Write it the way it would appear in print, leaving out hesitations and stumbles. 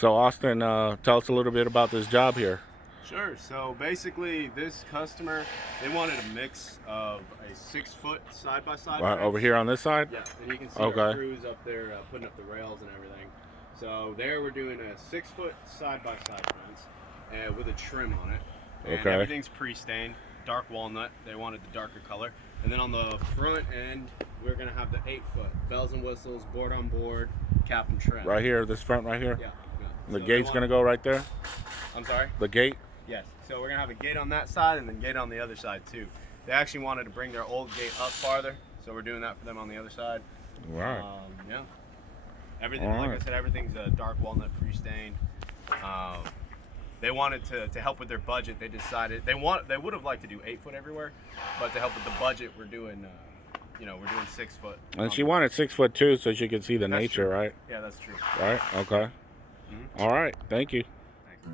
So Austin, tell us a little bit about this job here. Sure. So basically, this customer, they wanted a mix of a 6-foot side-by-side Right fence. over here on this side? Yeah, and you can see Okay. our crews up there putting up the rails and everything. So there we're doing a 6-foot side-by-side fence with a trim on it. And Okay. everything's pre-stained, dark walnut. They wanted the darker color. And then on the front end, we're going to have the 8-foot. Bells and whistles, board on board, cap and trim. Right here, this front right here? Yeah. The gate's going to go right there? I'm sorry? The gate? Yes. So we're going to have a gate on that side and then gate on the other side too. They actually wanted to bring their old gate up farther, so we're doing that for them on the other side. Right. Yeah. Everything, All like right. I said, everything's dark walnut pre-stained. They wanted to help with their budget. They decided they would have liked to do 8-foot everywhere, but to help with the budget, we're doing we're doing 6-foot. And she wanted 6 foot too, so she could see the That's nature, true. right? Yeah, that's true. Right. Okay. Mhm. All right. Thank you. Thanks.